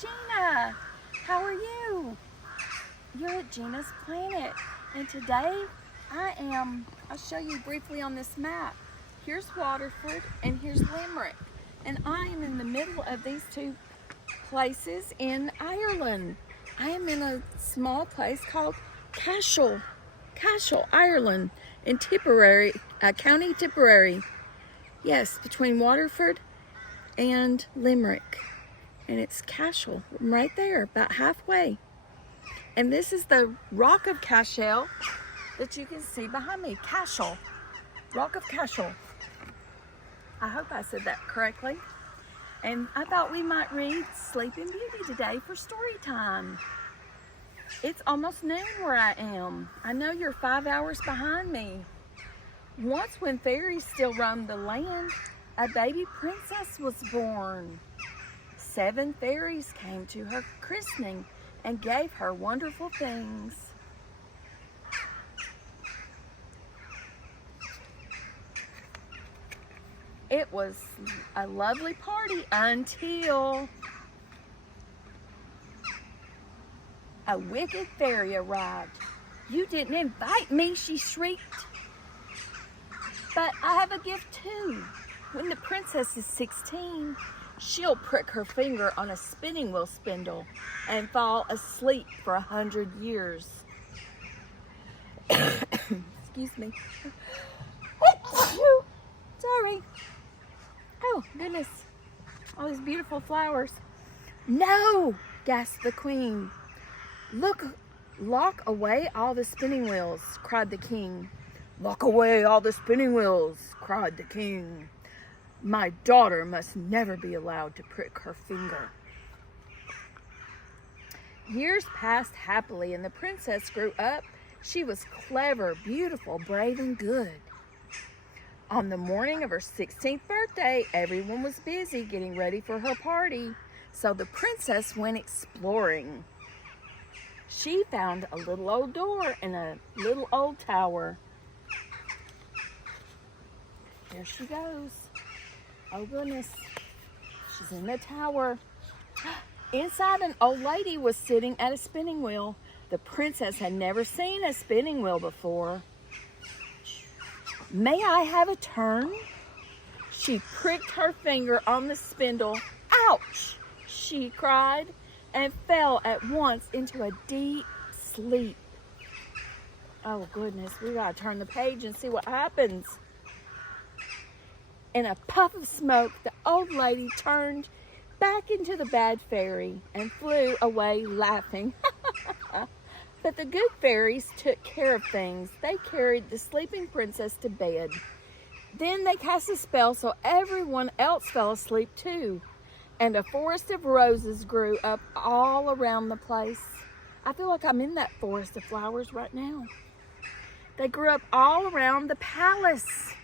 Gina. How are you? You're at Gina's Planet. And today I'll show you briefly on this map. Here's Waterford and here's Limerick. And I am in the middle of these two places in Ireland. I am in a small place called Cashel, Ireland, in Tipperary, County Tipperary. Yes, between Waterford and Limerick. And it's Cashel, right there, about halfway. And this is the Rock of Cashel that you can see behind me. Cashel, Rock of Cashel. I hope I said that correctly. And I thought we might read Sleeping Beauty today for story time. It's almost noon where I am. I know you're 5 hours behind me. Once when fairies still roamed the land, a baby princess was born. 7 fairies came to her christening and gave her wonderful things. It was a lovely party until a wicked fairy arrived. "You didn't invite me," she shrieked. "But I have a gift too. When the princess is 16, she'll prick her finger on a spinning wheel spindle and fall asleep for 100 years. Excuse me. Sorry. Oh, goodness. All these beautiful flowers. "No," gasped the queen. "Lock away all the spinning wheels," cried the king. "Lock away all the spinning wheels," cried the king. "My daughter must never be allowed to prick her finger." Years passed happily, and the princess grew up. She was clever, beautiful, brave, and good. On the morning of her 16th birthday, everyone was busy getting ready for her party, so the princess went exploring. She found a little old door in a little old tower. There she goes. Oh goodness, she's in the tower. Inside, an old lady was sitting at a spinning wheel. The princess had never seen a spinning wheel before. "May I have a turn?" She pricked her finger on the spindle. "Ouch!" she cried, and fell at once into a deep sleep. Oh goodness, we gotta turn the page and see what happens. In a puff of smoke, the old lady turned back into the bad fairy and flew away laughing. But the good fairies took care of things. They carried the sleeping princess to bed. Then they cast a spell so everyone else fell asleep too. And a forest of roses grew up all around the place. I feel like I'm in that forest of flowers right now. They grew up all around the palace.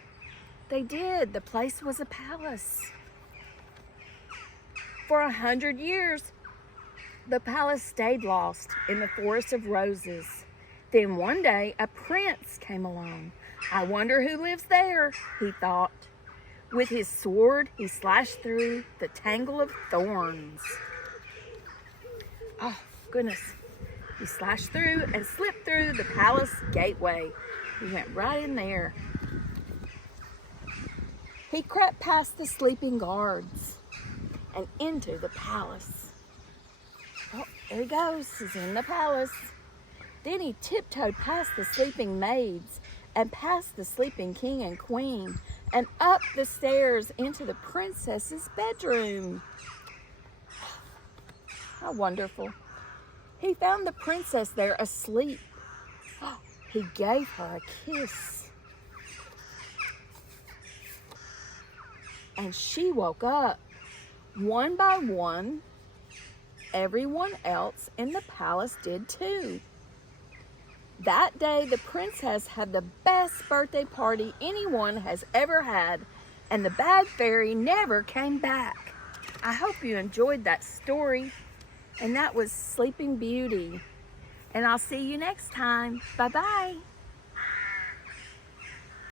They did. The place was a palace. For 100 years, the palace stayed lost in the forest of roses. Then one day, a prince came along. "I wonder who lives there," he thought. With his sword, he slashed through the tangle of thorns. Oh, goodness. He slashed through and slipped through the palace gateway. He went right in there. He crept past the sleeping guards and into the palace. Oh, there he goes. He's in the palace. Then he tiptoed past the sleeping maids and past the sleeping king and queen and up the stairs into the princess's bedroom. How wonderful. He found the princess there asleep. He gave her a kiss. And she woke up. One by one, everyone else in the palace did too. That day, the princess had the best birthday party anyone has ever had, and the bad fairy never came back. I hope you enjoyed that story, and that was Sleeping Beauty. And I'll see you next time. Bye-bye.